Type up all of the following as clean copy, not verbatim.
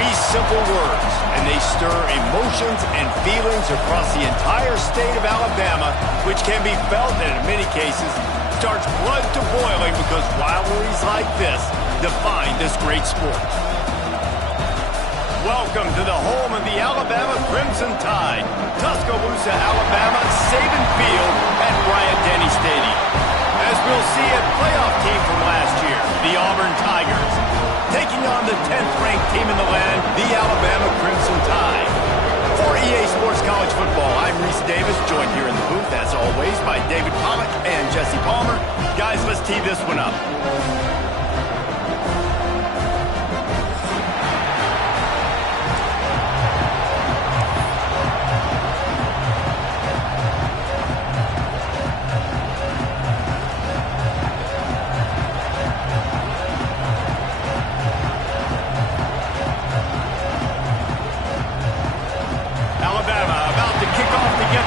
Three simple words, and they stir emotions and feelings across the entire state of Alabama, which can be felt and in many cases starts blood to boiling because rivalries like this define this great sport. Welcome to the home of the Alabama Crimson Tide, Tuscaloosa, Alabama, Saban Field at Bryant-Denny Stadium. As we'll see, a playoff team from last year, the Auburn Tigers, taking on the 10th-ranked team in the land, the Alabama Crimson Tide. For EA Sports College Football, I'm Reese Davis, joined here in the booth, as always, by David Pollack and Jesse Palmer. Guys, let's tee this one up.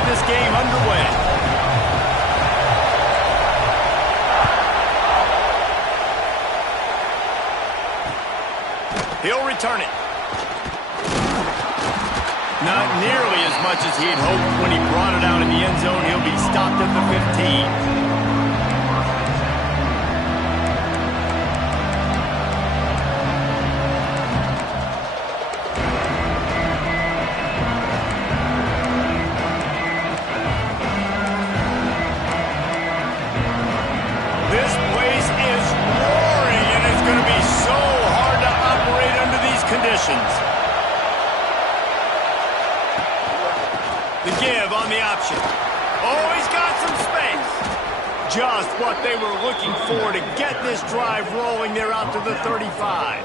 This game underway. He'll return it. Not nearly as much as he'd hoped when he brought it out in the end zone. He'll be stopped at the 15. The give on the option. Oh, he's got some space. Just what they were looking for to get this drive rolling there out to the 35.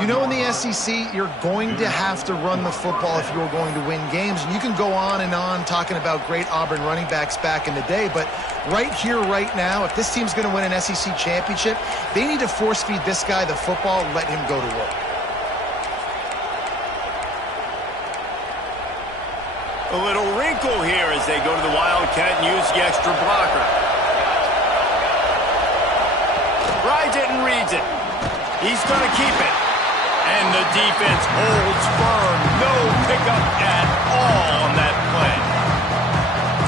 You know, in the SEC, you're going to have to run the football if you're going to win games. And you can go on and on talking about great Auburn running backs back in the day, but right here, right now, if this team's going to win an SEC championship, they need to force-feed this guy the football and let him go to work. A little wrinkle here as they go to the Wildcat and use the extra blocker. Rides it and reads it. He's going to keep it. And the defense holds firm. No pickup at all on that play.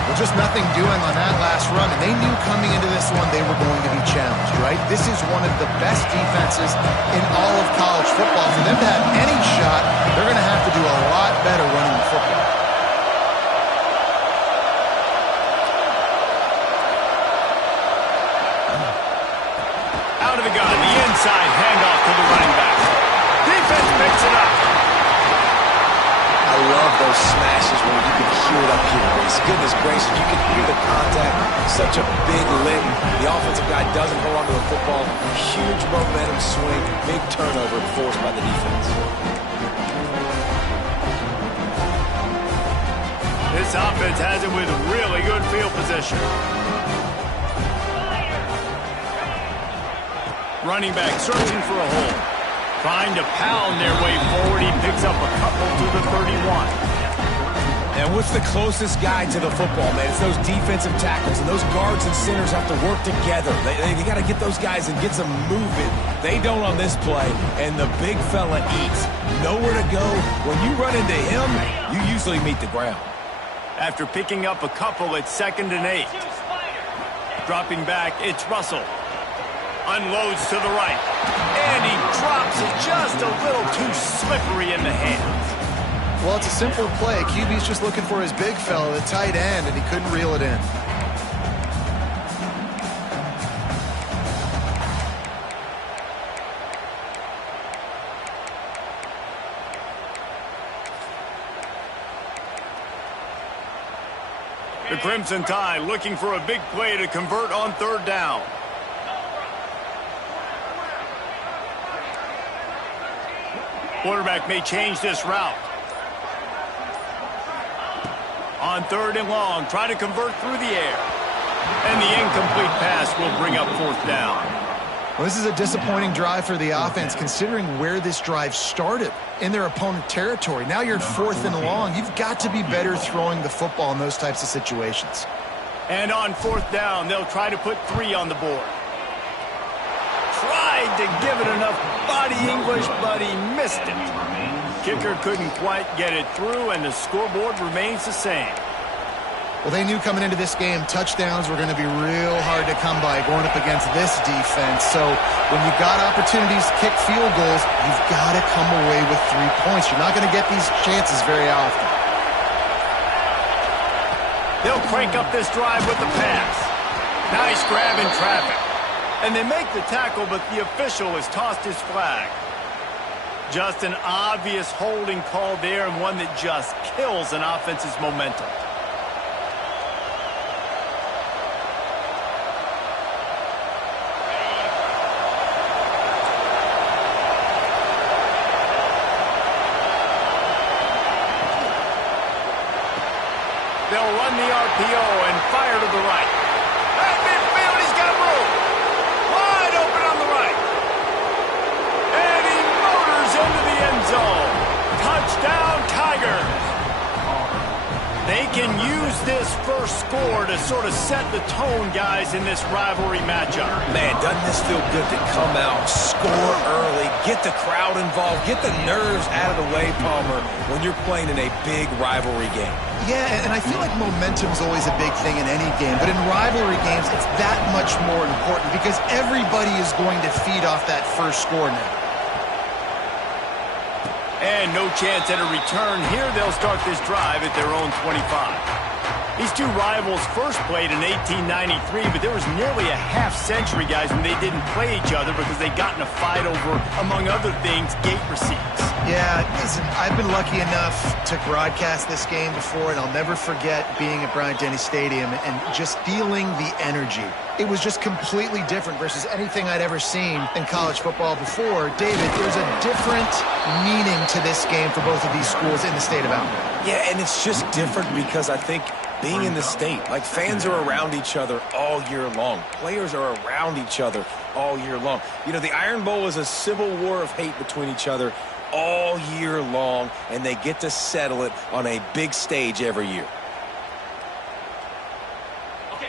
Well, just nothing doing on that last run. And they knew coming into this one they were going to be challenged, right? This is one of the best defenses in all of college football. For them to have any shot, they're going to have to do a lot better running the football. Out of the gun, the inside handoff to the running back. Defense picks it up. I love those smashes when you can hear it up here. Goodness gracious, you can hear the contact. Such a big lick. The offensive guy doesn't hold on to the football. Huge momentum swing. Big turnover forced by the defense. This offense has it with really good field position. Running back searching for a hole. Trying to pound their way forward. He picks up a couple to the 31. And what's the closest guy to the football, man? It's those defensive tackles, and those guards and centers have to work together. They got to get those guys and get some movement. They don't on this play, and the big fella eats. Nowhere to go. When you run into him, you usually meet the ground. After picking up a couple, it's 2nd and 8. Dropping back, it's Russell. Unloads to the right. And he drops it just a little too slippery in the hands. Well, it's a simple play. QB's just looking for his big fella, the tight end, and he couldn't reel it in. The Crimson Tide looking for a big play to convert on 3rd down. Quarterback may change this route. On 3rd and long, try to convert through the air. And the incomplete pass will bring up 4th down. Well, this is a disappointing drive for the offense, considering where this drive started, in their opponent territory. Now you're at 4th and long. You've got to be better throwing the football in those types of situations. And on 4th down, they'll try to put 3 on the board. tried to give it enough body English, but he missed it. Kicker couldn't quite get it through, and the scoreboard remains the same. Well, they knew coming into this game touchdowns were going to be real hard to come by going up against this defense. So when you got opportunities to kick field goals, you've got to come away with 3 points. You're not going to get these chances very often. They'll crank up this drive with the pass. Nice grab in traffic. And they make the tackle, but the official has tossed his flag. Just an obvious holding call there, and one that just kills an offense's momentum. They'll run the RPO and fire to the right. At midfield, he's got room. Wide open on the right. And he motors into the end zone. Touchdown, Tigers. They can use this first score to sort of set the tone, guys, in this rivalry matchup. Man, doesn't this feel good to come out, score early, get the crowd involved, get the nerves out of the way, Palmer, when you're playing in a big rivalry game. Yeah, and I feel like momentum's always a big thing in any game, but in rivalry games, it's that much more important because everybody is going to feed off that first score now. And no chance at a return here. They'll start this drive at their own 25. These two rivals first played in 1893, but there was nearly a half-century, guys, when they didn't play each other because they got in a fight over, among other things, gate receipts. Yeah, listen, I've been lucky enough to broadcast this game before, and I'll never forget being at Bryant-Denny Stadium and just feeling the energy. It was just completely different versus anything I'd ever seen in college football before. David, there's a different meaning to this game for both of these schools in the state of Auburn. Yeah, and it's just different because I think being in the state, like fans are around each other all year long. Players are around each other all year long. You know, the Iron Bowl is a civil war of hate between each other all year long, and they get to settle it on a big stage every year.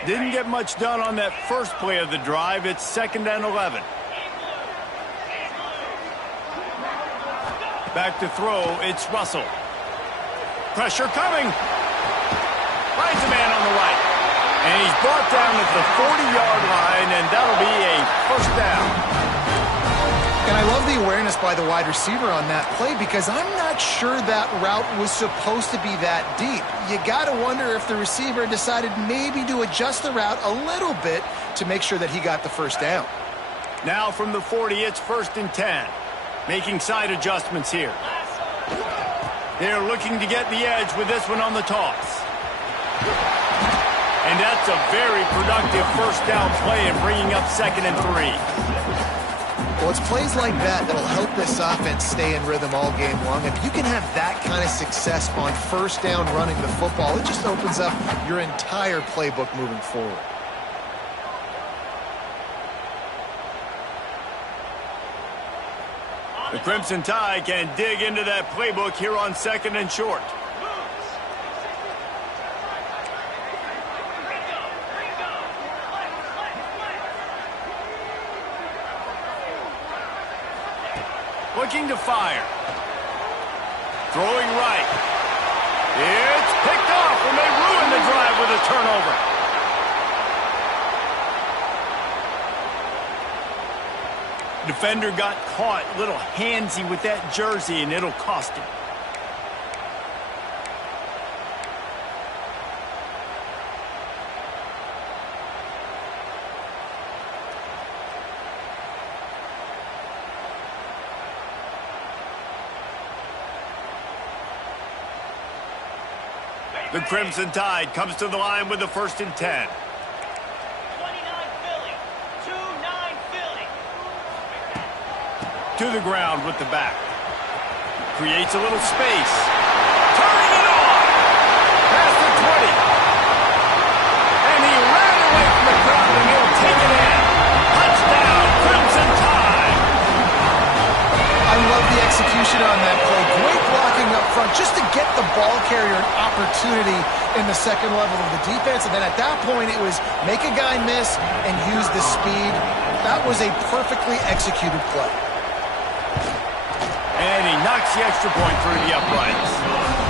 Didn't get much done on that first play of the drive. It's 2nd and 11. Back to throw, it's Russell. Pressure coming. Finds a man on the right. And he's brought down at the 40-yard line, and that'll be a first down. And I love the awareness by the wide receiver on that play because I'm not sure that route was supposed to be that deep. You got to wonder if the receiver decided maybe to adjust the route a little bit to make sure that he got the first down. Now from the 40, it's 1st and 10. Making side adjustments here. They're looking to get the edge with this one on the toss. And that's a very productive first down play and bringing up 2nd and 3. Well, it's plays like that that'll help this offense stay in rhythm all game long. If you can have that kind of success on first down running the football, it just opens up your entire playbook moving forward. The Crimson Tide can dig into that playbook here on 2nd and short. Looking to fire. Throwing right. It's picked off, and they ruin the drive with a turnover. Defender got caught a little handsy with that jersey, and it'll cost him. The Crimson Tide comes to the line with the 1st and 10. 29 Philly. 2-9 Philly. To the ground with the back. Creates a little space. Turning it on. Past the 20. And he ran away from the crowd, and he'll take it in. Touchdown, Crimson Tide. I love the execution on that play. Great blocking up front just to get the ball carrier an opportunity in the second level of the defense. And then at that point, it was make a guy miss and use the speed. That was a perfectly executed play. And he knocks the extra point through the uprights.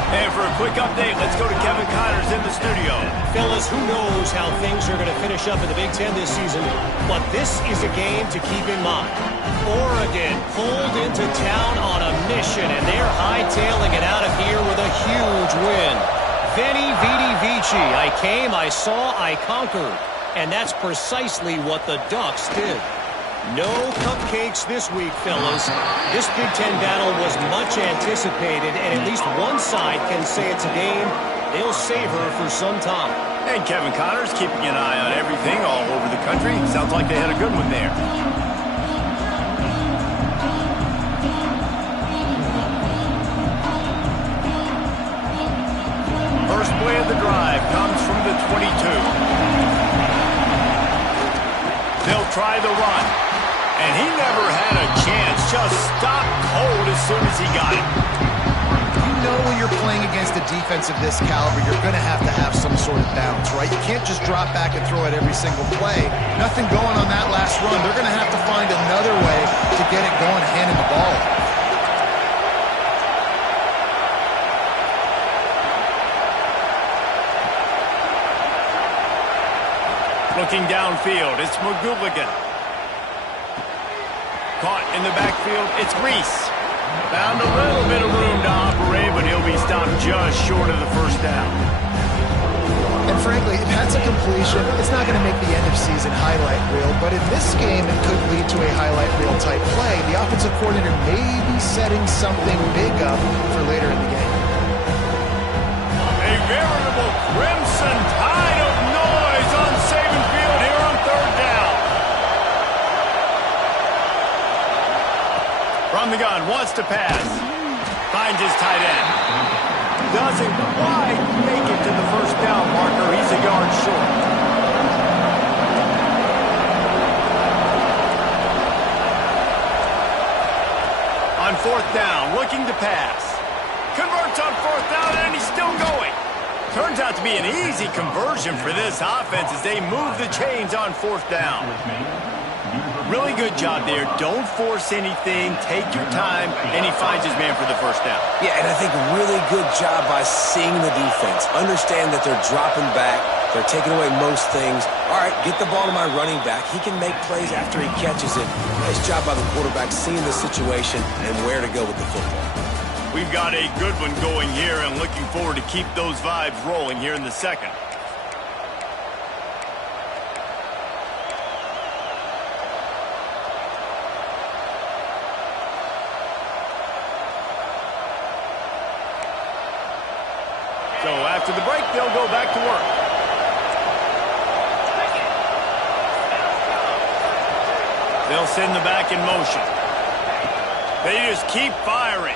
And for a quick update, let's go to Kevin Connors in the studio. Fellas, who knows how things are going to finish up in the Big Ten this season, but this is a game to keep in mind. Oregon pulled into town on a mission, and they're hightailing it out of here with a huge win. Veni, vidi, vici. I came, I saw, I conquered. And that's precisely what the Ducks did. No cupcakes this week, fellas. This Big Ten battle was much anticipated, and at least one side can say it's a game they'll savor for some time. And Kevin Connors keeping an eye on everything all over the country. Sounds like they had a good one there. First play of the drive comes from the 22. They'll try the run. And he never had a chance. Just stopped cold as soon as he got it. You know when you're playing against a defense of this caliber, you're going to have some sort of balance, right? You can't just drop back and throw it every single play. Nothing going on that last run. They're going to have to find another way to get it going, handing the ball off. Looking downfield, it's McGooligan. Caught in the backfield, it's Reese. Found a little bit of room to operate, but he'll be stopped just short of the first down. And frankly, if that's a completion, it's not going to make the end of season highlight reel, but in this game, it could lead to a highlight reel type play. The offensive coordinator may be setting something big up for later in the game. A veritable crimson tide of noise on Saban Field here on third down. From the gun, wants to pass. Finds his tight end. Doesn't quite make it to the first down marker. He's a yard short. On fourth down, looking to pass. Converts on fourth down, and he's still going. Turns out to be an easy conversion for this offense as they move the chains on fourth down. Really good job there. Don't force anything. Take your time. And he finds his man for the first down. Yeah, and I think a really good job by seeing the defense. Understand that they're dropping back. They're taking away most things. All right, get the ball to my running back. He can make plays after he catches it. Nice job by the quarterback seeing the situation and where to go with the football. We've got a good one going here and looking forward to keep those vibes rolling here in the second. So after the break, they'll go back to work. They'll send the back in motion. They just keep firing.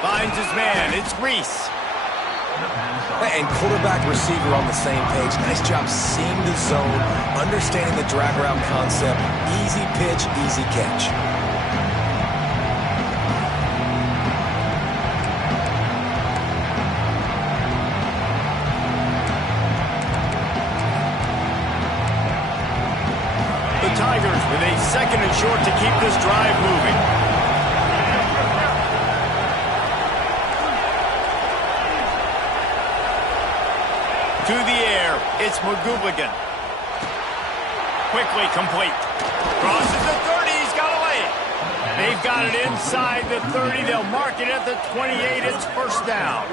Finds his man. It's Reese. And quarterback receiver on the same page. Nice job seeing the zone, understanding the drag route concept. Easy pitch, easy catch. The Tigers with a second and short to keep this drive moving. To the air, it's McGooligan. Quickly complete. Crosses the 30, he's got a lane. They've got it inside the 30. They'll mark it at the 28. It's first down.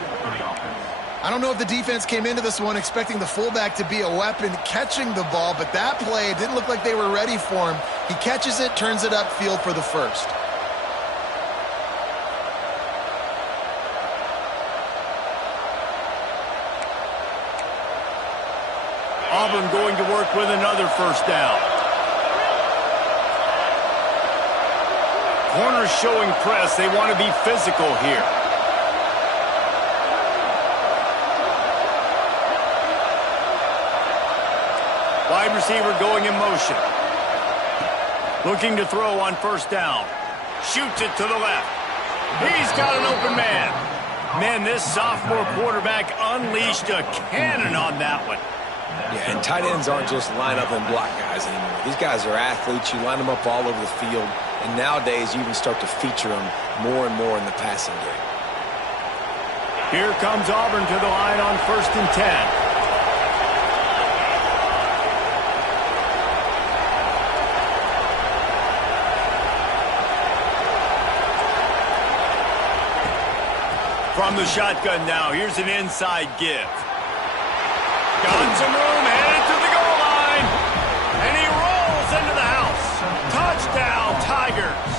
I don't know if the defense came into this one expecting the fullback to be a weapon catching the ball, but that play, it didn't look like they were ready for him. He catches it, turns it upfield for the first. Auburn going to work with another first down. Corners showing press. They want to be physical here. Wide receiver going in motion. Looking to throw on first down. Shoots it to the left. He's got an open man. Man, this sophomore quarterback unleashed a cannon on that one. Yeah, and tight ends aren't just line up and block guys anymore. These guys are athletes. You line them up all over the field. And nowadays, you even start to feature them more and more in the passing game. Here comes Auburn to the line on 1st and 10. From the shotgun now, here's an inside give. Got some room, headed to the goal line. And he rolls into the house. Touchdown, Tigers.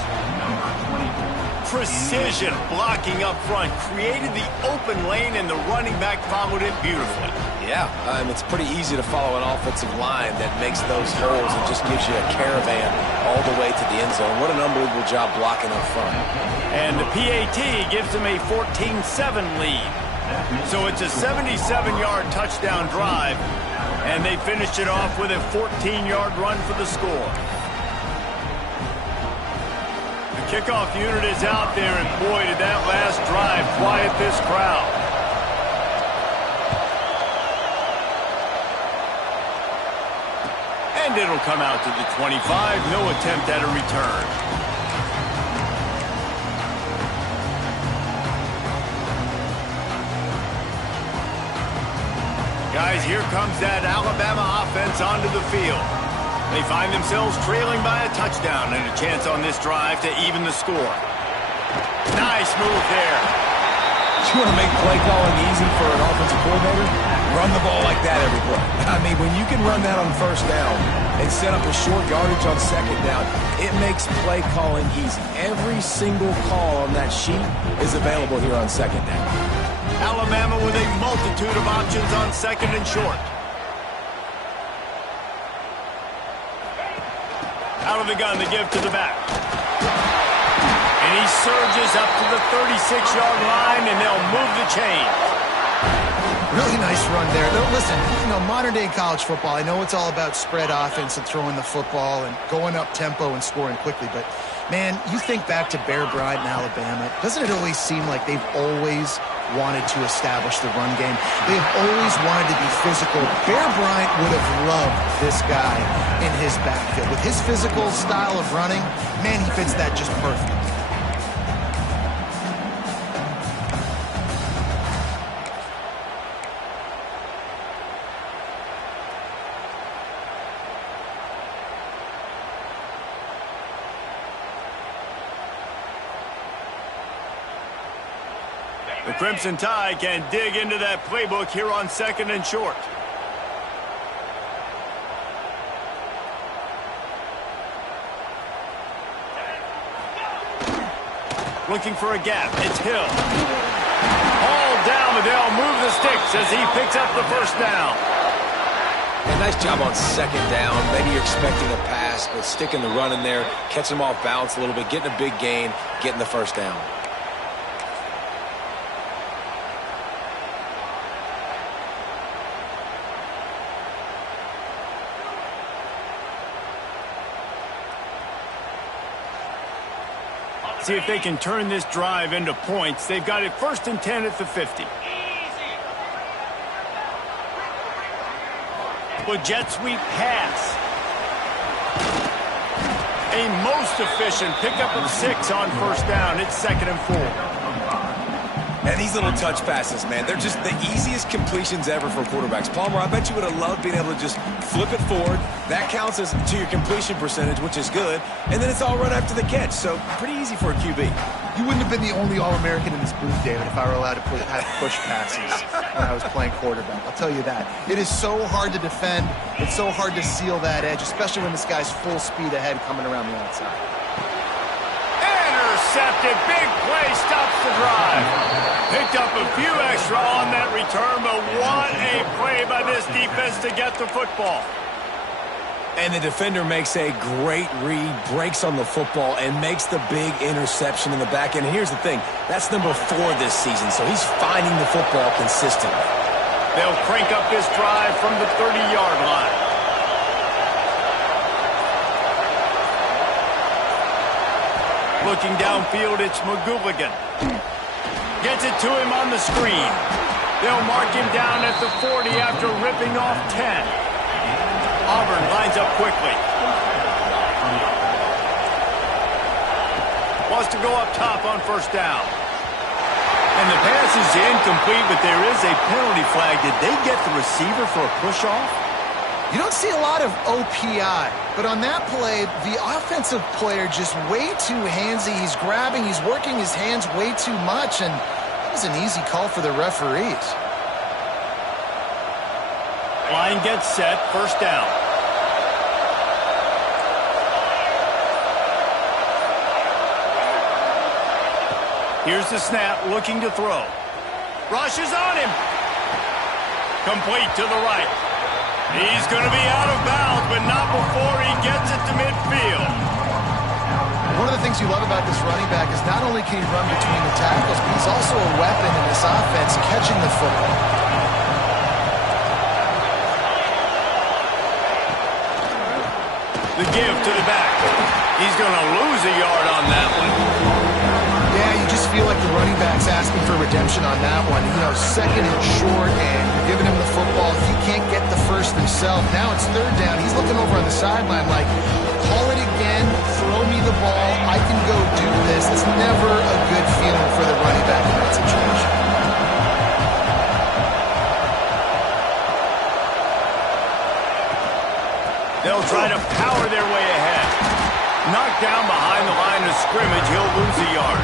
Precision blocking up front created the open lane, and the running back followed it beautifully. Yeah, it's pretty easy to follow an offensive line that makes those holes and just gives you a caravan all the way to the end zone. What an unbelievable job blocking up front. And the PAT gives them a 14-7 lead. So it's a 77-yard touchdown drive, and they finished it off with a 14-yard run for the score. The kickoff unit is out there, and boy, did that last drive quiet this crowd. And it'll come out to the 25. No attempt at a return. Guys, here comes that Alabama offense onto the field. They find themselves trailing by a touchdown and a chance on this drive to even the score. Nice move there. You want to make play calling easy for an offensive coordinator? Run the ball like that every play. I mean, when you can run that on 1st down and set up a short yardage on 2nd down, it makes play calling easy. Every single call on that sheet is available here on 2nd down. Alabama with a multitude of options on 2nd and short. Out of the gun, the give to the back. And he surges up to the 36-yard line, and they'll move the chain. Really nice run there. Though, listen, modern-day college football, I know it's all about spread offense and throwing the football and going up tempo and scoring quickly, but, man, you think back to Bear Bryant in Alabama, doesn't it always seem like they've always wanted to establish the run game? They've always wanted to be physical. Bear Bryant would have loved this guy in his backfield. With his physical style of running, man, he fits that just perfect. The Crimson Tide can dig into that playbook here on 2nd and short. Looking for a gap. It's Hill. All down, but they'll move the sticks as he picks up the 1st down. And nice job on 2nd down. Maybe you're expecting a pass, but sticking the run in there, catching them off balance a little bit, getting a big gain, getting the 1st down. See if they can turn this drive into points. They've got it 1st and 10 at the 50. With jet sweep pass. A most efficient pickup of 6 on 1st down. It's 2nd and 4. And these little touch passes, man, they're just the easiest completions ever for quarterbacks. Palmer, I bet you would have loved being able to just flip it forward. That counts as to your completion percentage, which is good. And then it's all run after the catch, so pretty easy for a QB. You wouldn't have been the only All-American in this booth, David, if I were allowed to have push passes when I was playing quarterback. I'll tell you that. It is so hard to defend. It's so hard to seal that edge, especially when this guy's full speed ahead coming around the outside. Intercepted. Big play stops the drive. Picked up a few extra on that return, but what a play by this defense to get the football. And the defender makes a great read, breaks on the football, and makes the big interception in the back end. And here's the thing, that's number 4 this season, so he's finding the football consistently. They'll crank up this drive from the 30-yard line. Looking downfield, it's McGooligan. Gets it to him on the screen. They'll mark him down at the 40 after ripping off 10. Auburn lines up quickly. Wants to go up top on first down. And the pass is incomplete, but there is a penalty flag. Did they get the receiver for a push-off? You don't see a lot of OPI, but on that play, the offensive player just way too handsy. He's grabbing, he's working his hands way too much, and that was an easy call for the referees. Line gets set, first down. Here's the snap, looking to throw. Rush is on him. Complete to the right. He's going to be out of bounds, but not before he gets it to midfield. One of the things you love about this running back is not only can he run between the tackles, but he's also a weapon in this offense, catching the football. The give to the back. He's going to lose a yard on that one. Yeah, you just feel like the running back's asking for redemption on that one. You know, second and short, and you're giving him the football. He can't get the first himself. Now it's third down. He's looking over on the sideline like, call it again, throw me the ball, I can go do this. It's never a good feeling for the running back in that situation. They'll try to power their way ahead. Knocked down behind the line of scrimmage, he'll lose a yard.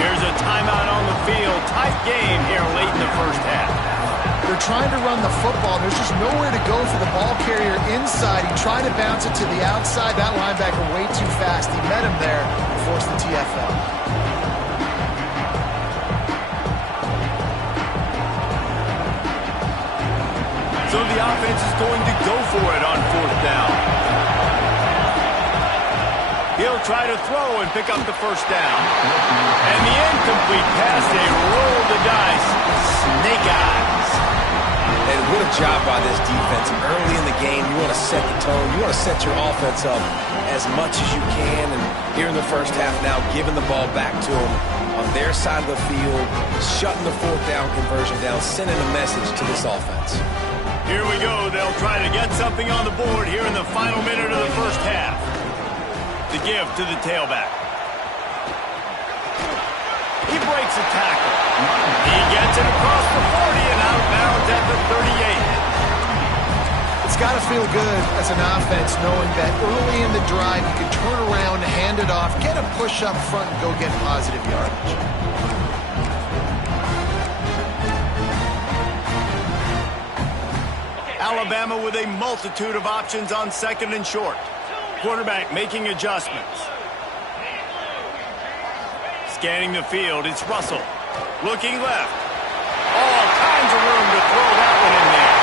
There's a timeout on the field. Tight game here late in the first half. They're trying to run the football. There's just nowhere to go for the ball carrier inside. He tried to bounce it to the outside. That linebacker way too fast. He met him there and forced the TFL. So the offense is going to go for it on fourth down. He'll try to throw and pick up the first down. And the incomplete pass, they roll the dice. Snake eyes. And what a job by this defense. Early in the game, you want to set the tone. You want to set your offense up as much as you can. And here in the first half now, giving the ball back to them on their side of the field, shutting the fourth down conversion down, sending a message to this offense. Here we go. They'll try to get something on the board here in the final minute of the first half. The give to the tailback. He breaks a tackle. He gets it across the 40 and out of bounds at the 38. It's got to feel good as an offense knowing that early in the drive you can turn around, hand it off, get a push up front, and go get positive yardage. Alabama with a multitude of options on second and short. Quarterback making adjustments. Scanning the field, it's Russell. Looking left. All kinds of room to throw that one in there.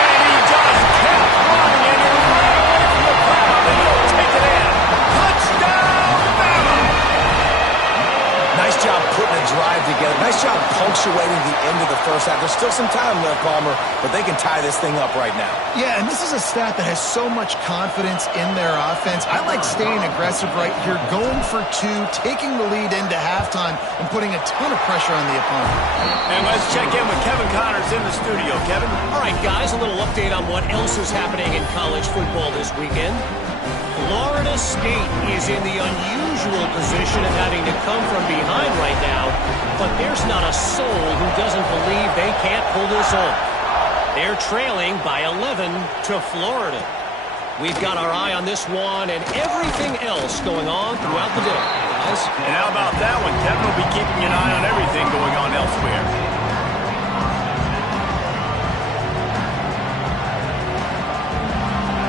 And he just kept running, and he'll run away from the crowd, and he'll take it in. Touchdown, Bama! Nice job putting a drive together. Nice job punctuating the end of the first half. There's still some time left, Palmer, but they can tie this thing up right now. Yeah, and this is a staff that has so much confidence in their offense. I like staying aggressive right here, going for two, taking the lead into halftime, and putting a ton of pressure on the opponent. And let's check in with Kevin Connors in the studio. Kevin? All right, guys, a little update on what else is happening in college football this weekend. Florida State is in the unusual position of having to come from behind right now, but there's not a soul who doesn't believe they can't pull this off. They're trailing by 11 to Florida. We've got our eye on this one and everything else going on throughout the day. Guys? And how about that one? Kevin will be keeping an eye on everything going on elsewhere.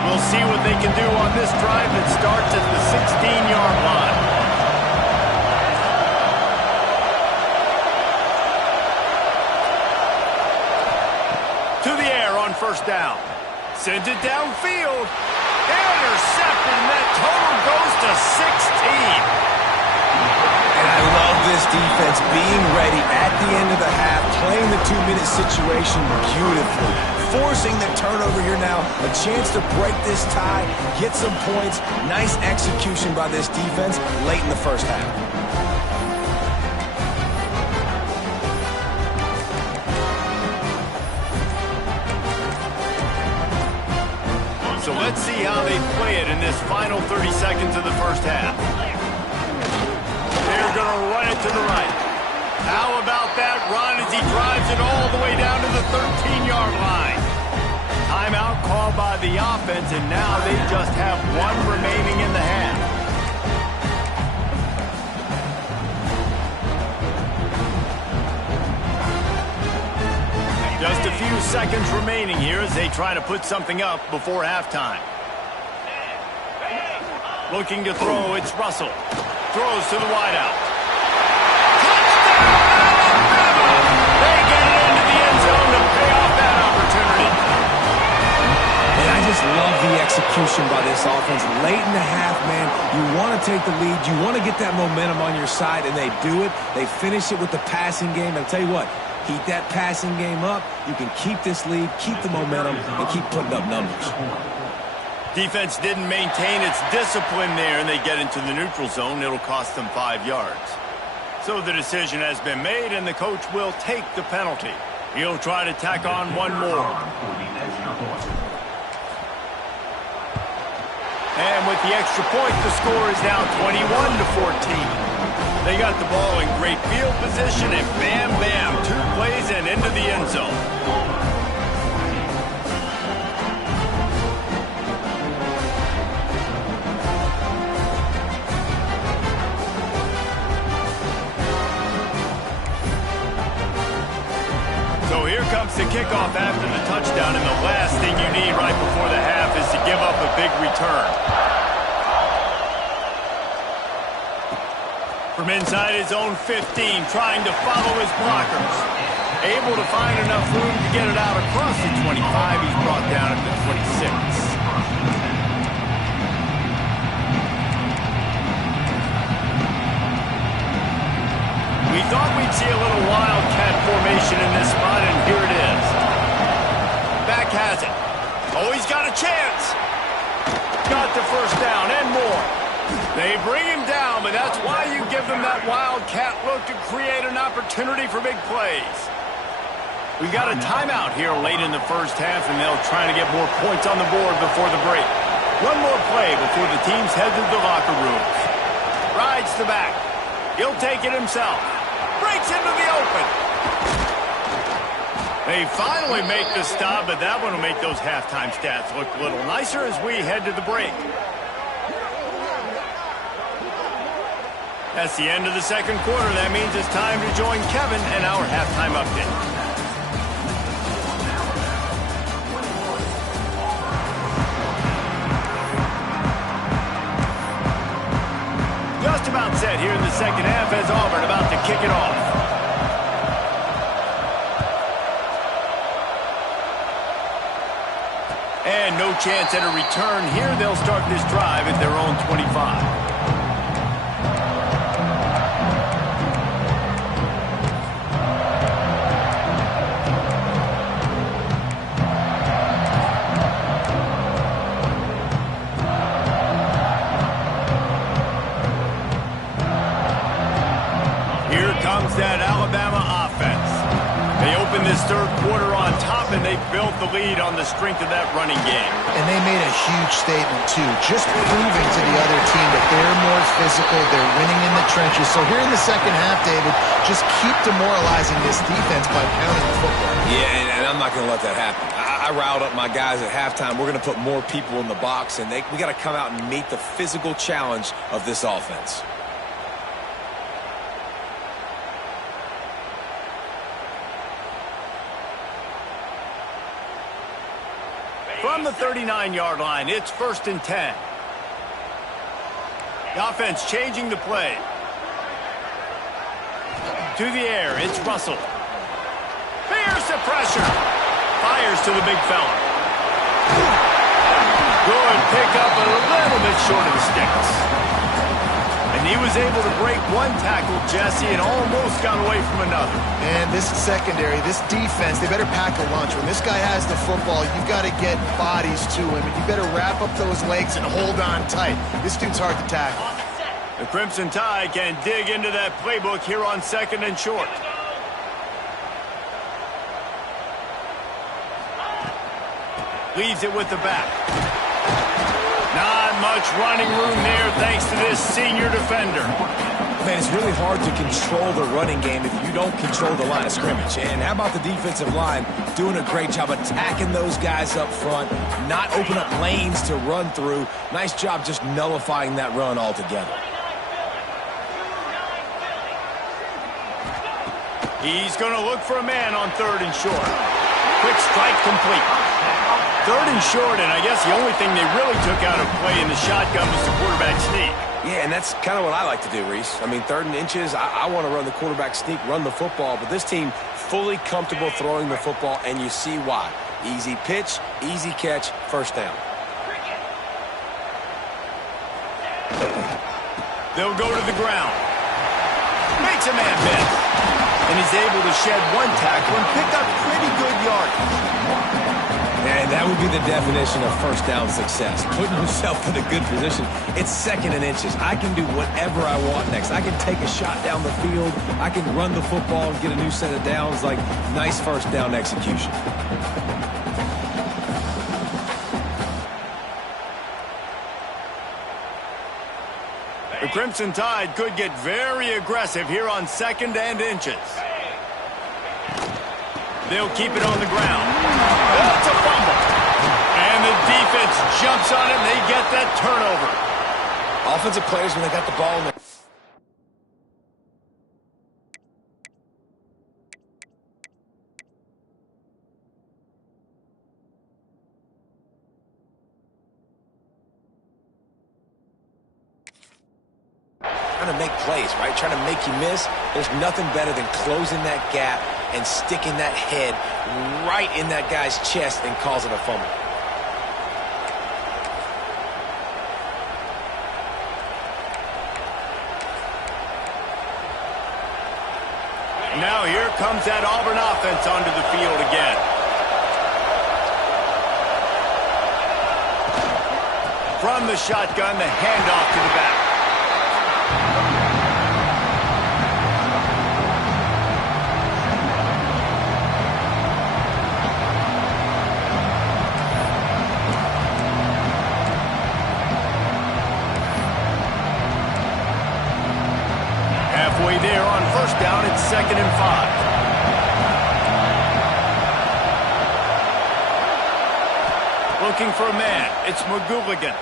We'll see what they can do on this drive that starts at the 16-yard line. To the air on first down. Sends it downfield. Intercepted, and that total goes to 16. And I love this defense being ready at the end of the half, playing the 2-minute situation beautifully, forcing the turnover here now, a chance to break this tie, get some points. Nice execution by this defense late in the first half. So let's see how they play it in this final 30 seconds of the first half. They're going to run it to the right. How about that run as he drives it all the way down to the 13-yard line? Timeout called by the offense, and now they just have one remaining in the half. Just a few seconds remaining here as they try to put something up before halftime. Looking to throw, it's Russell. Throws to the wideout. Touchdown, Alabama! They get it into the end zone to pay off that opportunity. And I just love the execution by this offense. Late in the half, man, you want to take the lead. You want to get that momentum on your side, and they do it. They finish it with the passing game. And I'll tell you what, keep that passing game up. You can keep this lead, keep the momentum, and keep putting up numbers. Defense didn't maintain its discipline there, and they get into the neutral zone. It'll cost them 5 yards. So the decision has been made, and the coach will take the penalty. He'll try to tack on one more. And with the extra point, the score is now 21-14. They got the ball in great field position, and bam, bam, 2 plays and into the end zone. So here comes the kickoff after the touchdown, and the last thing you need right before the half is to give up a big return. From inside his own 15, trying to follow his blockers. Able to find enough room to get it out across the 25. He's brought down at the 26. We thought we'd see a little wildcat formation in this spot, and here it is. Back has it. Oh, he's got a chance. Got the first down and more. They bring him down, but that's why you give them that wildcat look to create an opportunity for big plays. We've got a timeout here late in the first half, and they'll try to get more points on the board before the break. One more play before the teams head to the locker rooms. Rides the back. He'll take it himself. Breaks into the open. They finally make the stop, but that one will make those halftime stats look a little nicer as we head to the break. That's the end of the second quarter. That means it's time to join Kevin and our halftime update. Just about set here in the second half as Auburn about to kick it off. And no chance at a return here. They'll start this drive at their own 25. That Alabama offense. They opened this third quarter on top, and they built the lead on the strength of that running game. And they made a huge statement, too, just proving to the other team that they're more physical, they're winning in the trenches. So here in the second half, David, just keep demoralizing this defense by pounding the football. Yeah, and I'm not going to let that happen. I riled up my guys at halftime. We're going to put more people in the box, and we got to come out and meet the physical challenge of this offense. From the 39-yard line, it's 1st and 10. The offense changing the play. To the air, it's Russell. Fierce the pressure. Fires to the big fella. Good pick up, a little bit short of the sticks. And he was able to break one tackle, Jesse, and almost got away from another. And this secondary, this defense, they better pack a lunch. When this guy has the football, you've got to get bodies to him, and you better wrap up those legs and hold on tight. This dude's hard to tackle. The Crimson Tide can dig into that playbook here on 2nd and short. Leaves it with the back. Not much running room there thanks to this senior defender. Man, it's really hard to control the running game if you don't control the line of scrimmage. And how about the defensive line doing a great job attacking those guys up front, not open up lanes to run through. Nice job just nullifying that run altogether. He's going to look for a man on 3rd and short. Quick strike complete. 3rd and short, and I guess the only thing they really took out of play in the shotgun was the quarterback sneak. Yeah, and that's kind of what I like to do, Reese. I mean, 3rd and inches, I want to run the quarterback sneak, run the football, but this team fully comfortable throwing the football, and you see why. Easy pitch, easy catch, 1st down. They'll go to the ground. Makes a man miss. And he's able to shed one tackle and pick up pretty good yardage. And that would be the definition of 1st down success. Putting yourself in a good position. It's 2nd and inches. I can do whatever I want next. I can take a shot down the field. I can run the football and get a new set of downs. Like, nice 1st down execution. The Crimson Tide could get very aggressive here on 2nd and inches. They'll keep it on the ground. That's a fumble. And the defense jumps on it, and they get that turnover. Offensive players, when they got the ball in the trying to make plays, right? Trying to make you miss. There's nothing better than closing that gap and sticking that head right in that guy's chest and causing a fumble. Now here comes that Auburn offense onto the field again. From the shotgun, the handoff to the back. Halfway there on 1st down, it's 2nd and 5. Looking for a man, it's McGooligan.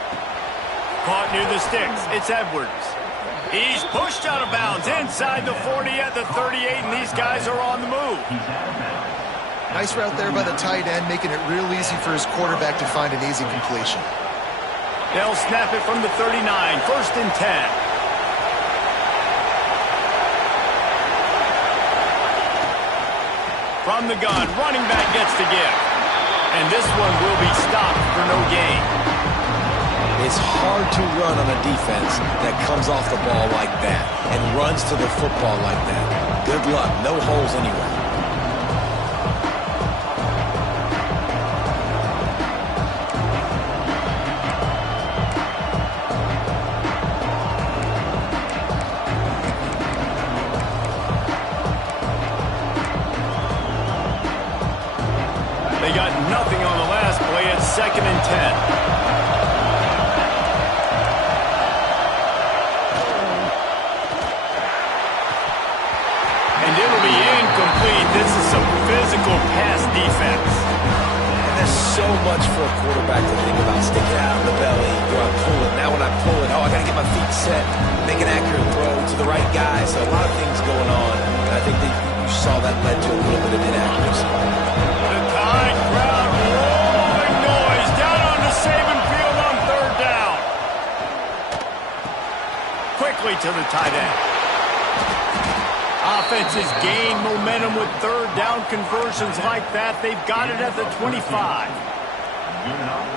Caught near the sticks, it's Edwards. He's pushed out of bounds inside the 40 at the 38, and these guys are on the move. Nice route there by the tight end, making it real easy for his quarterback to find an easy completion. They'll snap it from the 39, 1st and 10. From the gun, running back gets the give. And this one will be stopped for no gain. It's hard to run on a defense that comes off the ball like that and runs to the football like that. Good luck. No holes anywhere. They got nothing on the last play. It's 2nd and 10. And it'll be incomplete. This is some physical pass defense. And there's so much for a quarterback to think about. Stick it out of the belly. Do I pull it? Now when I pull it, I got to get my feet set. Make an accurate throw to the right guy. So a lot of things going on. And I think that you saw that led to a little bit of inaccuracy. The Tide crowd rolling noise down on the Saban field on 3rd down. Quickly to the tight end. Offenses gain momentum with 3rd down conversions like that. They've got it at the 25.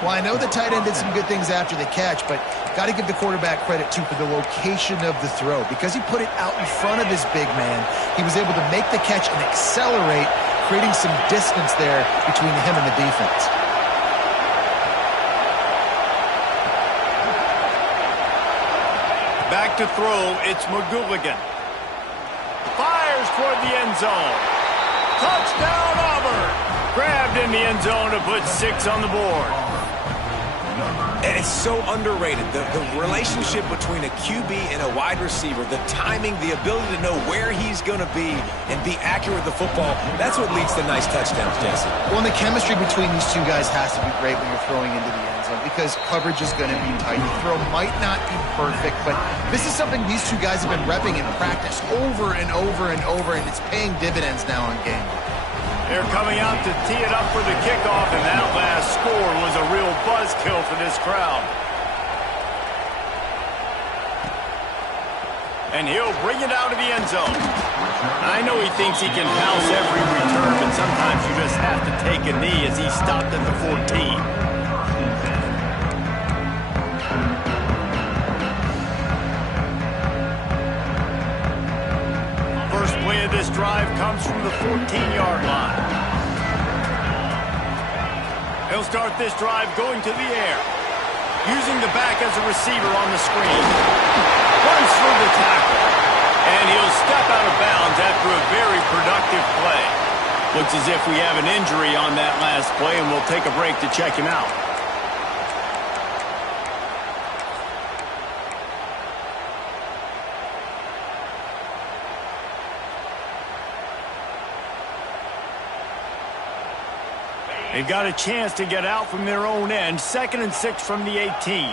Well, I know the tight end did some good things after the catch, but got to give the quarterback credit, too, for the location of the throw. Because he put it out in front of his big man, he was able to make the catch and accelerate, creating some distance there between him and the defense. Back to throw, it's McGooligan. Fires toward the end zone. Touchdown, Auburn! Grabbed in the end zone to put 6 on the board. And it's so underrated. The relationship between a QB and a wide receiver, the timing, the ability to know where he's going to be and be accurate with the football, that's what leads to nice touchdowns, Jesse. Well, and the chemistry between these two guys has to be great when you're throwing into the end zone because coverage is going to be tight. The throw might not be perfect, but this is something these two guys have been repping in practice over and over and over, and it's paying dividends now on game. They're coming out to tee it up for the kickoff, and that last score was a real buzzkill for this crowd. And he'll bring it out of the end zone. I know he thinks he can house every return, but sometimes you just have to take a knee as he stopped at the 14. This drive comes from the 14-yard line. He'll start this drive going to the air. Using the back as a receiver on the screen. Runs through the tackle. And he'll step out of bounds after a very productive play. Looks as if we have an injury on that last play, and we'll take a break to check him out. They've got a chance to get out from their own end. 2nd and 6 from the 18.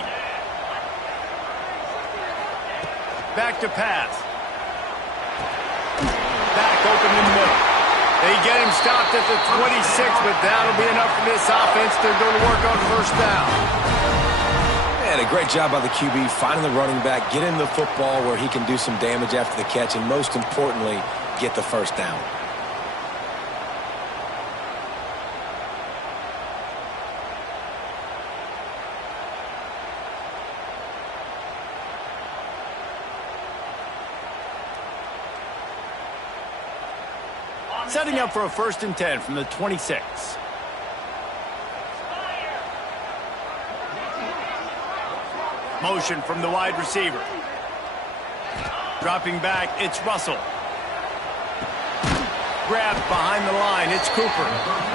Back to pass. Back open in the middle. They get him stopped at the 26, but that'll be enough for this offense. They're going to work on first down. Man, a great job by the QB finding the running back, getting the football where he can do some damage after the catch, and most importantly, get the first down. Setting up for a 1st and 10 from the 26. Motion from the wide receiver. Dropping back, it's Russell. Grabbed behind the line, it's Cooper.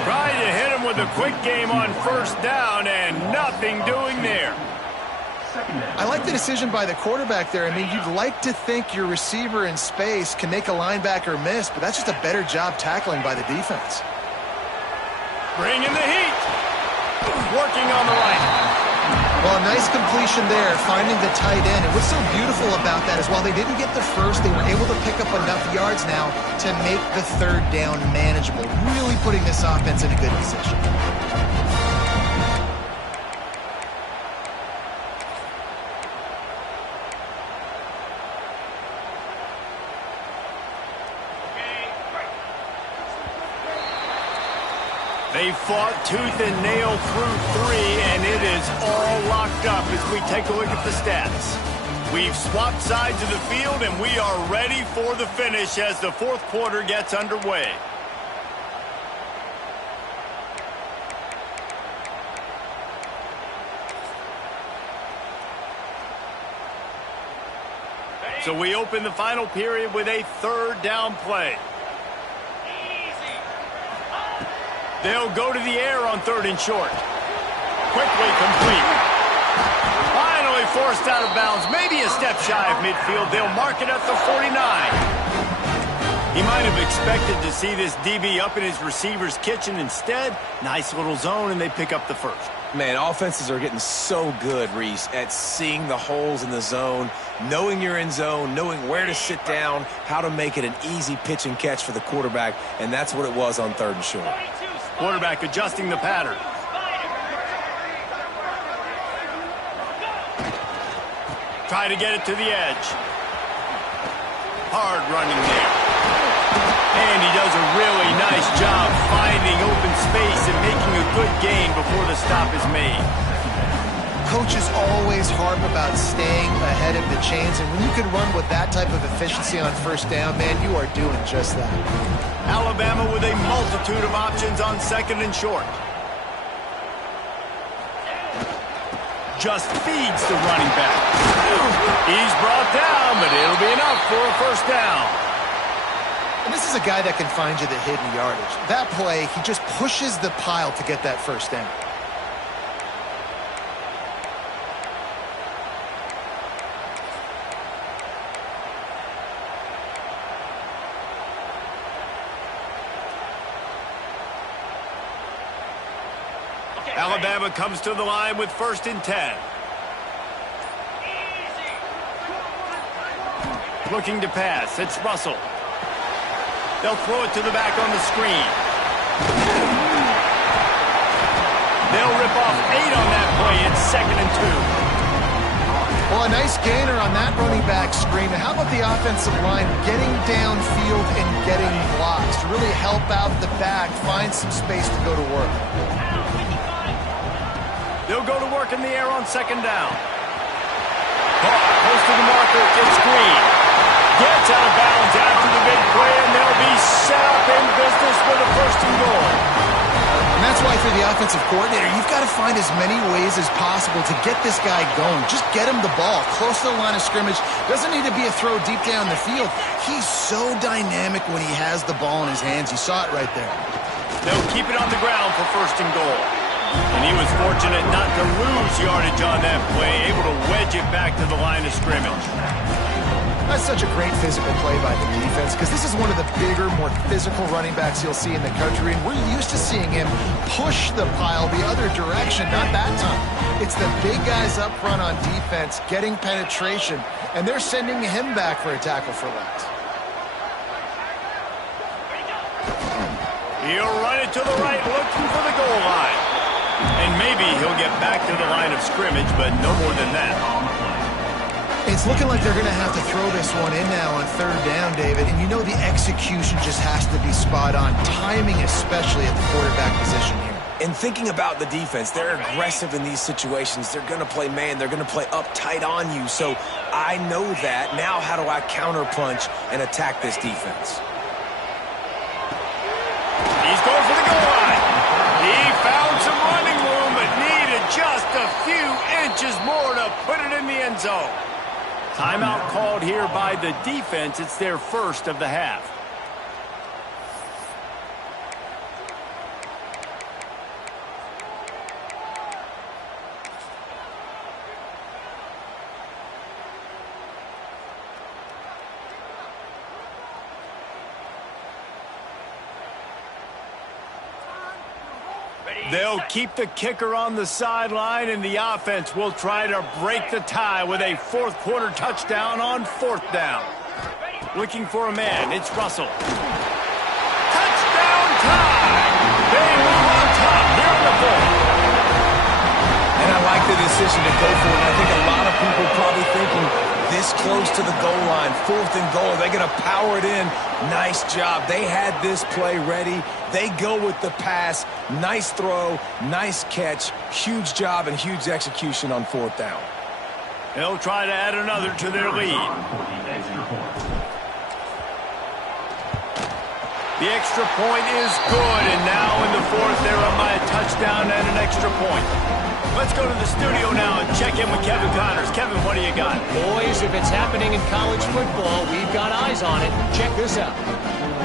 Trying to hit him with a quick game on first down, and nothing doing there. I like the decision by the quarterback there. I mean, you'd like to think your receiver in space can make a linebacker miss, but that's just a better job tackling by the defense. Bringing the heat. Working on the right. Well, a nice completion there, finding the tight end. And what's so beautiful about that is while they didn't get the first, they were able to pick up enough yards now to make the 3rd down manageable, really putting this offense in a good position. They fought tooth and nail through 3, and it is all locked up as we take a look at the stats. We've swapped sides of the field, and we are ready for the finish as the 4th quarter gets underway. So we open the final period with a 3rd down play. They'll go to the air on 3rd and short. Quickly complete. Finally forced out of bounds. Maybe a step shy of midfield. They'll mark it at the 49. He might have expected to see this DB up in his receiver's kitchen. Instead, nice little zone, and they pick up the 1st. Man, offenses are getting so good, Reese, at seeing the holes in the zone, knowing you're in zone, knowing where to sit down, how to make it an easy pitch and catch for the quarterback, and that's what it was on 3rd and short. Quarterback adjusting the pattern. Try to get it to the edge. Hard running there. And he does a really nice job finding open space and making a good gain before the stop is made. coaches always harp about staying ahead of the chains, and when you can run with that type of efficiency on first down, man, you are doing just that. Alabama with a multitude of options on second and short. Just feeds the running back. He's brought down, but it'll be enough for a first down. And this is a guy that can find you the hidden yardage. That play, he just pushes the pile to get that first down. Alabama comes to the line with 1st and 10. Looking to pass. It's Russell. They'll throw it to the back on the screen. They'll rip off 8 on that play. It's 2nd and 2. Well, a nice gainer on that running back screen. How about the offensive line getting downfield and getting blocks to really help out the back, find some space to go to work? They'll go to work in the air on 2nd down. Close to the marker, it's Green. Gets out of bounds after the big play, and they'll be set up in business with a 1st and goal. And that's why for the offensive coordinator, you've got to find as many ways as possible to get this guy going. Just get him the ball close to the line of scrimmage. Doesn't need to be a throw deep down the field. He's so dynamic when he has the ball in his hands. You saw it right there. They'll keep it on the ground for 1st and goal. And he was fortunate not to lose yardage on that play, able to wedge it back to the line of scrimmage. That's such a great physical play by the defense because this is one of the bigger, more physical running backs you'll see in the country, and we're used to seeing him push the pile the other direction, not that time. It's the big guys up front on defense getting penetration, and they're sending him back for a tackle for loss. He'll run it to the right, looking for the goal line. And maybe he'll get back to the line of scrimmage, but no more than that. It's looking like they're going to have to throw this one in now on 3rd down, David. And you know the execution just has to be spot on. Timing especially at the quarterback position here. And thinking about the defense, they're aggressive in these situations. They're going to play man. They're going to play up tight on you. So I know that. Now how do I counterpunch and attack this defense? He's going for the goal line. He found some running room, but needed just a few inches more to put it in the end zone. Timeout called here by the defense. It's their 1st of the half. They'll keep the kicker on the sideline, and the offense will try to break the tie with a 4th quarter touchdown on 4th down. Looking for a man, it's Russell. Touchdown tie! They move on top here on the 4th. And I like the decision to go for it. I think a lot of people probably thinking this close to the goal line, 4th and goal. They're going to power it in. Nice job. They had this play ready. They go with the pass. Nice throw, nice catch. Huge job and huge execution on 4th down. They'll try to add another to their lead. The extra point is good, and now in the 4th, they're up by a touchdown and an extra point. Let's go to the studio now and check in with Kevin Connors. Kevin, what do you got? Boys, if it's happening in college football, we've got eyes on it. Check this out.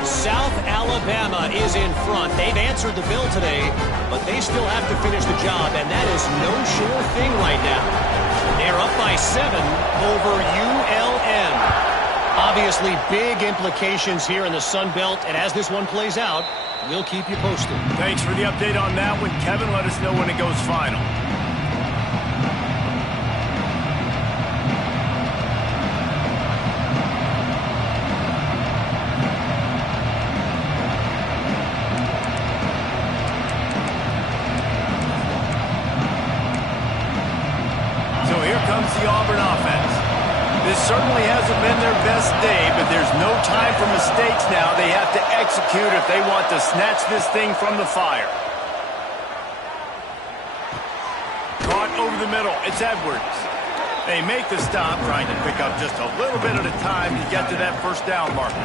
South Alabama is in front. They've answered the bell today, but they still have to finish the job, and that is no sure thing right now. They're up by 7 over ULM. Obviously, big implications here in the Sun Belt, and as this one plays out, we'll keep you posted. Thanks for the update on that one, Kevin. Let us know when it goes final. So here comes the Auburn offense. This certainly hasn't been their best day, but there's no time for mistakes now. They have to execute if they want to snatch this thing from the fire. Caught over through the middle. It's Edwards. They make the stop, trying to pick up just a little bit at a time to get to that first down marker.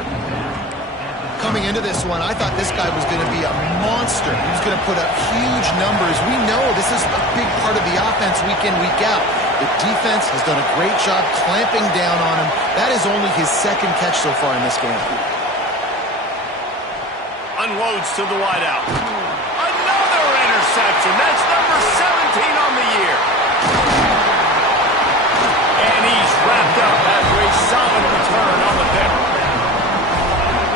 Coming into this one, I thought this guy was going to be a monster. He was going to put up huge numbers. We know this is a big part of the offense week in, week out. The defense has done a great job clamping down on him. That is only his second catch so far in this game. Unloads to the wideout. Another interception. That's number 17 on the year. And he's wrapped up after a solid return on the pick.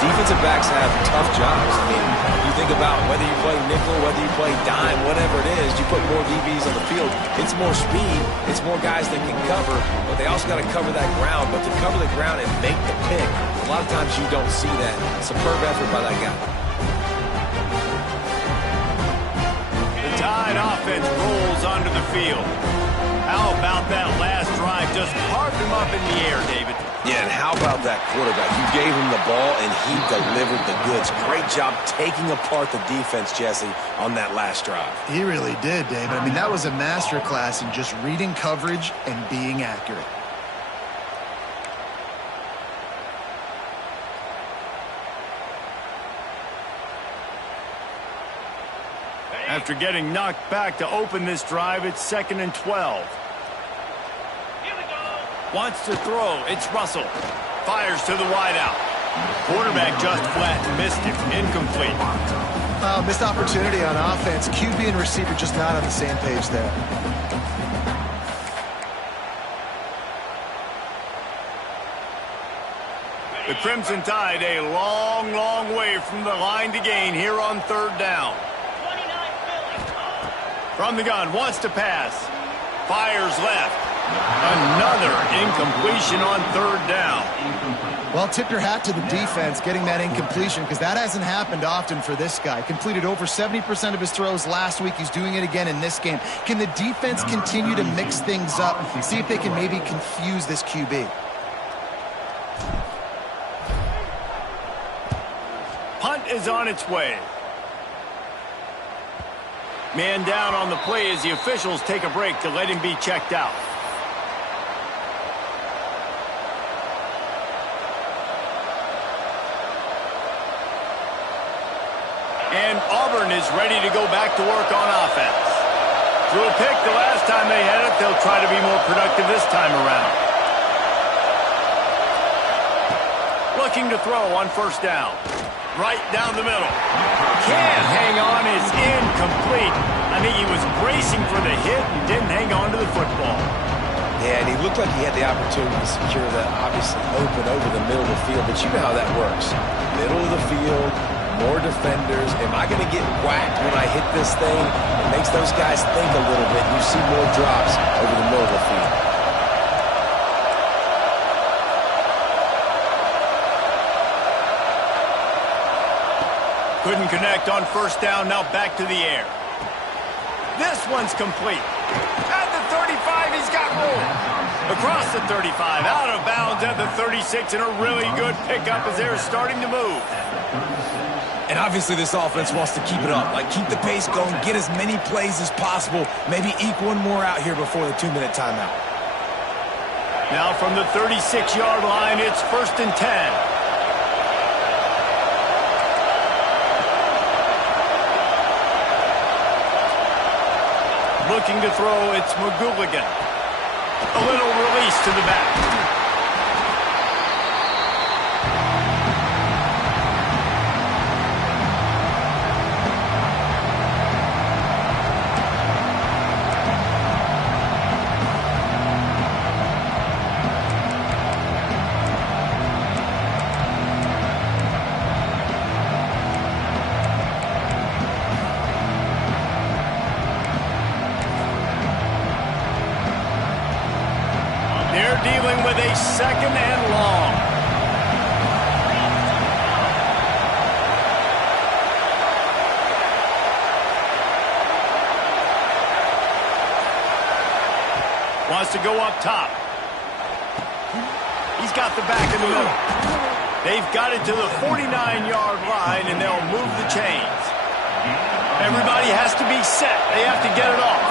Defensive backs have tough jobs. I mean, you think about whether you play nickel, whether you play dime, whatever it is, you put more DBs on the field. It's more speed. It's more guys that can cover, but they also got to cover that ground. But to cover the ground and make the pick, a lot of times you don't see that. Superb effort by that guy. The Tide offense rolls onto the field. How about that last drive? Just carved him up in the air, David. Yeah, and how about that quarterback? You gave him the ball, and he delivered the goods. Great job taking apart the defense, Jesse, on that last drive. He really did, David. I mean, that was a masterclass in just reading coverage and being accurate. After getting knocked back to open this drive, it's 2nd and 12. Wants to throw. It's Russell. Fires to the wideout. Quarterback just flat and missed him. Incomplete. Missed opportunity on offense. QB and receiver just not on the same page there. The Crimson Tide a long, long way from the line to gain here on 3rd down. From the gun, wants to pass. Fires left. Another incompletion on 3rd down. Well, tip your hat to the defense getting that incompletion because that hasn't happened often for this guy. Completed over 70% of his throws last week. He's doing it again in this game. Can the defense continue to mix things up? See if they can maybe confuse this QB. Punt is on its way. Man down on the play as the officials take a break to let him be checked out. And Auburn is ready to go back to work on offense. Threw a pick the last time they had it. They'll try to be more productive this time around. Looking to throw on 1st down. Right down the middle. Can't hang on. It's incomplete. I think he was bracing for the hit and didn't hang on to the football. Yeah, and he looked like he had the opportunity to secure that obviously open over the middle of the field, but you know how that works. Middle of the field, more defenders. Am I going to get whacked when I hit this thing? It makes those guys think a little bit. You see more drops over the middle of the field. Couldn't connect on 1st down. Now back to the air. This one's complete. At the 35, he's got room. Across the 35, out of bounds at the 36, and a really good pickup as they're starting to move. And obviously this offense wants to keep it up. Like, keep the pace going, get as many plays as possible, maybe eke one more out here before the 2-minute timeout. Now from the 36-yard line, it's 1st and 10. Looking to throw, it's McGooligan. A little release to the back. They're dealing with a 2nd and long. Wants to go up top. He's got the back in the middle. They've got it to the 49-yard line, and they'll move the chains. Everybody has to be set. They have to get it off.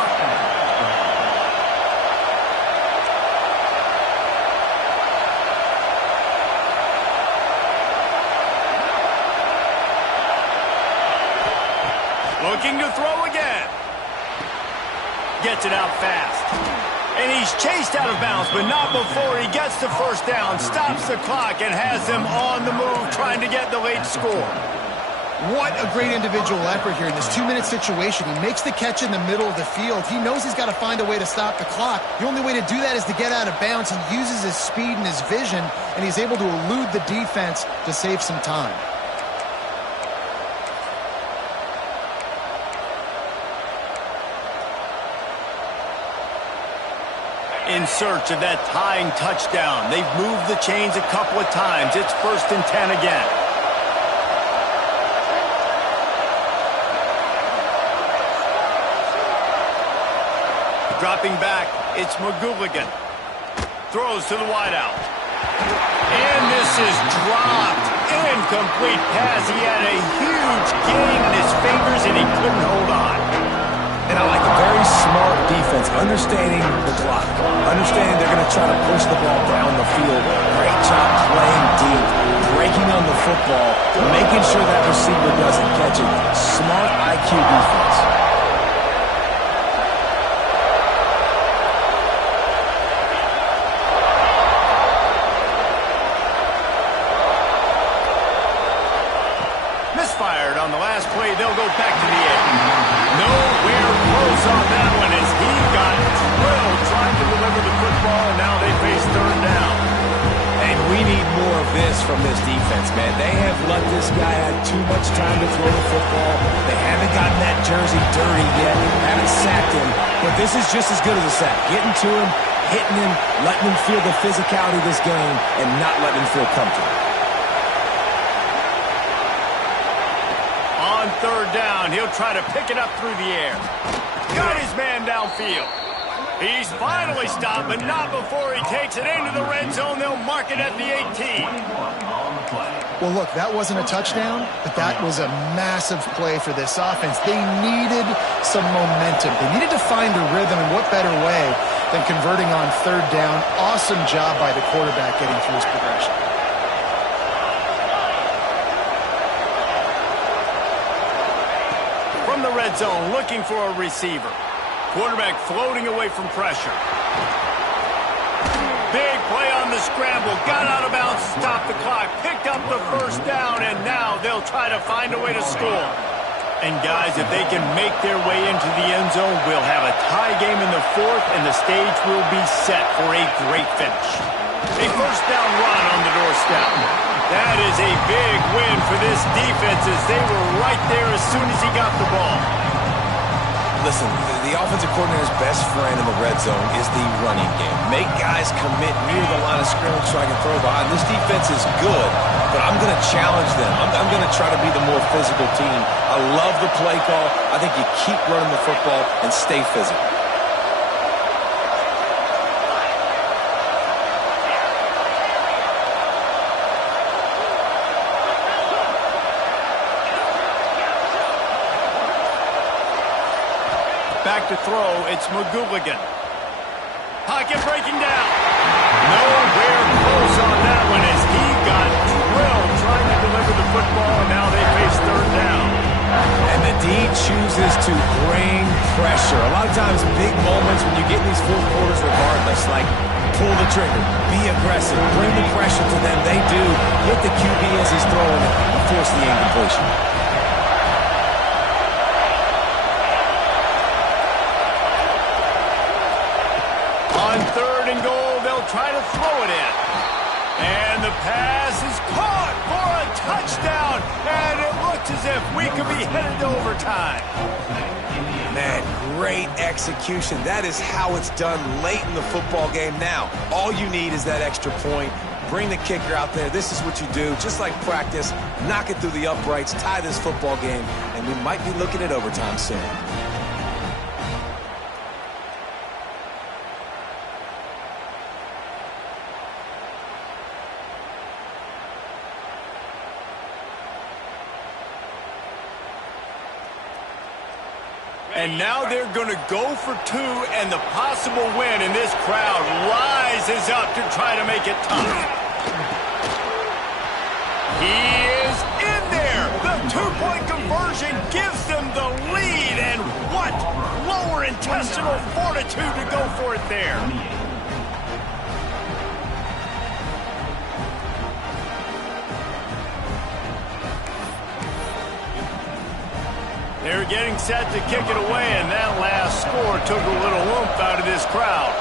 Looking to throw again. Gets it out fast. And he's chased out of bounds, but not before he gets the first down, stops the clock, and has them on the move trying to get the late score. What a great individual effort here in this 2-minute situation. He makes the catch in the middle of the field. He knows he's got to find a way to stop the clock. The only way to do that is to get out of bounds. He uses his speed and his vision, and he's able to elude the defense to save some time. In search of that tying touchdown. They've moved the chains a couple of times. It's 1st and 10 again. Dropping back, it's McGooligan. Throws to the wideout. And this is dropped. Incomplete pass. He had a huge gain in his fingers, and he couldn't hold on. And I like a very smart defense, understanding the clock, understanding they're going to try to push the ball down the field. Great job playing deep, breaking on the football, making sure that receiver doesn't catch it. Smart IQ defense. Misfired on the last play. They'll go back to the air. Nowhere close on that one as he got drilled trying to deliver the football, and now they face 3rd down. And we need more of this from this defense, man. They have let this guy have too much time to throw the football. They haven't gotten that jersey dirty yet, haven't sacked him, but this is just as good as a sack. Getting to him, hitting him, letting him feel the physicality of this game, and not letting him feel comfortable. On 3rd down, he'll try to pick it up through the air. Got his man downfield. He's finally stopped, but not before he takes it into the red zone. They'll mark it at the 18. Well, look, that wasn't a touchdown, but that was a massive play for this offense. They needed some momentum. They needed to find a rhythm, and what better way than converting on 3rd down. Awesome job by the quarterback getting through his progression. From the red zone, looking for a receiver. Quarterback floating away from pressure. Big play on the scramble. Got out of bounds, stopped the clock, picked up the first down, and now they'll try to find a way to score. And guys, if they can make their way into the end zone, we'll have a tie game in the 4th, and the stage will be set for a great finish. A 1st down run on the doorstep. That is a big win for this defense as they were right there as soon as he got the ball. Listen, the offensive coordinator's best friend in the red zone is the running game. Make guys commit near the line of scrimmage so I can throw behind. This defense is good, but I'm going to challenge them. I'm going to try to be the more physical team. I love the play call. I think you keep running the football and stay physical. Back to throw, it's McGooligan. Pocket breaking down. Nowhere close on that one as he got drilled trying to deliver the football, and now they face 3rd down. And the D chooses to bring pressure. A lot of times, big moments when you get in these 4th quarters regardless, like pull the trigger, be aggressive, bring the pressure to them. They do. Hit the QB as he's throwing it and force the incompletion. On 3rd and goal, they'll try to throw it in. And the pass is caught for a touchdown. And it looks as if we could be headed to overtime. Man, great execution. That is how it's done late in the football game. Now, all you need is that extra point. Bring the kicker out there. This is what you do. Just like practice, knock it through the uprights, tie this football game, and we might be looking at overtime soon. And now they're going to go for 2, and the possible win, and this crowd rises up to try to make it tough. He is in there. The 2-point conversion gives them the lead. intestinal fortitude to go for it there. They're getting set to kick it away, and that last score took a little oomph out of this crowd.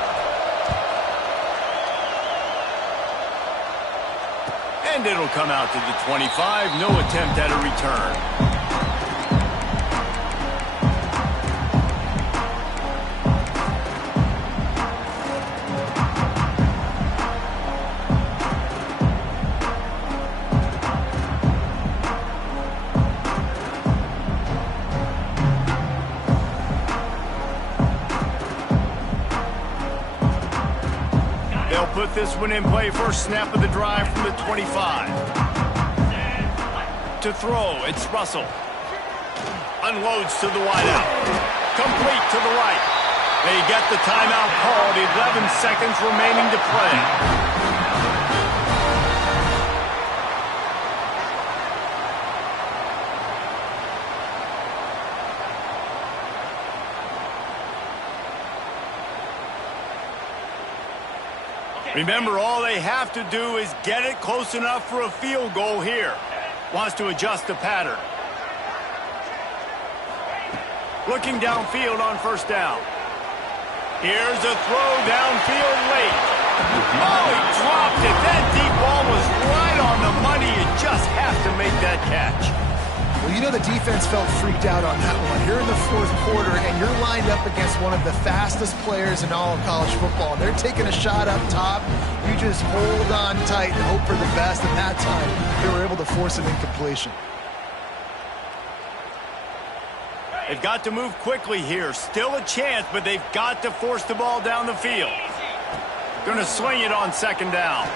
And it'll come out to the 25. No attempt at a return. They'll put this one in play, first snap of the drive from the 25. To throw, it's Russell. Unloads to the wideout. Complete to the right. They get the timeout called. 11 seconds remaining to play. Remember, all they have to do is get it close enough for a field goal here. Wants to adjust the pattern. Looking downfield on first down. Here's a throw downfield late. Oh, he dropped it. That deep ball was right on the money. You just have to make that catch. Well, you know the defense felt freaked out on that one. You're in the fourth quarter, and you're lined up against one of the fastest players in all of college football. They're taking a shot up top. You just hold on tight and hope for the best. And that time, they were able to force an incompletion. They've got to move quickly here. Still a chance, but they've got to force the ball down the field. Going to swing it on second down.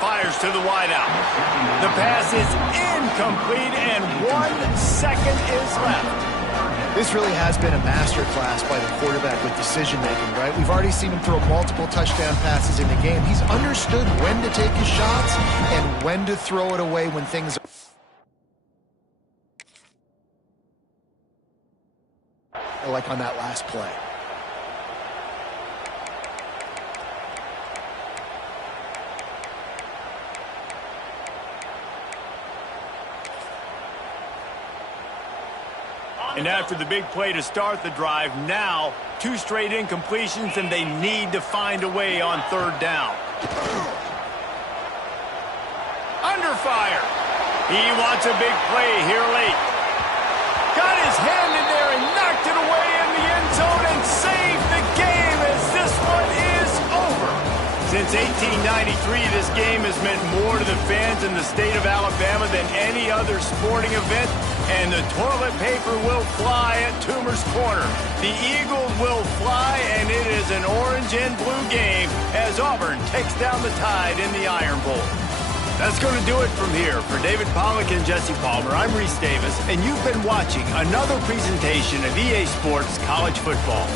Fires to the wideout. The pass is incomplete, and 1 second is left. This really has been a masterclass by the quarterback with decision-making, right? We've already seen him throw multiple touchdown passes in the game. He's understood when to take his shots and when to throw it away when things are like on that last play. And after the big play to start the drive, now 2 straight incompletions, and they need to find a way on third down. Under fire. He wants a big play here late. Got his hand in there and knocked it away in the end zone and saved the game as this one is over. Since 1893, this game has meant more to the fans in the state of Alabama than any other sporting event, and the toilet paper will fly at Toomer's Corner. The Eagles will fly, and it is an orange and blue game as Auburn takes down the Tide in the Iron Bowl. That's going to do it from here. For David Pollack and Jesse Palmer, I'm Reese Davis, and you've been watching another presentation of EA Sports College Football.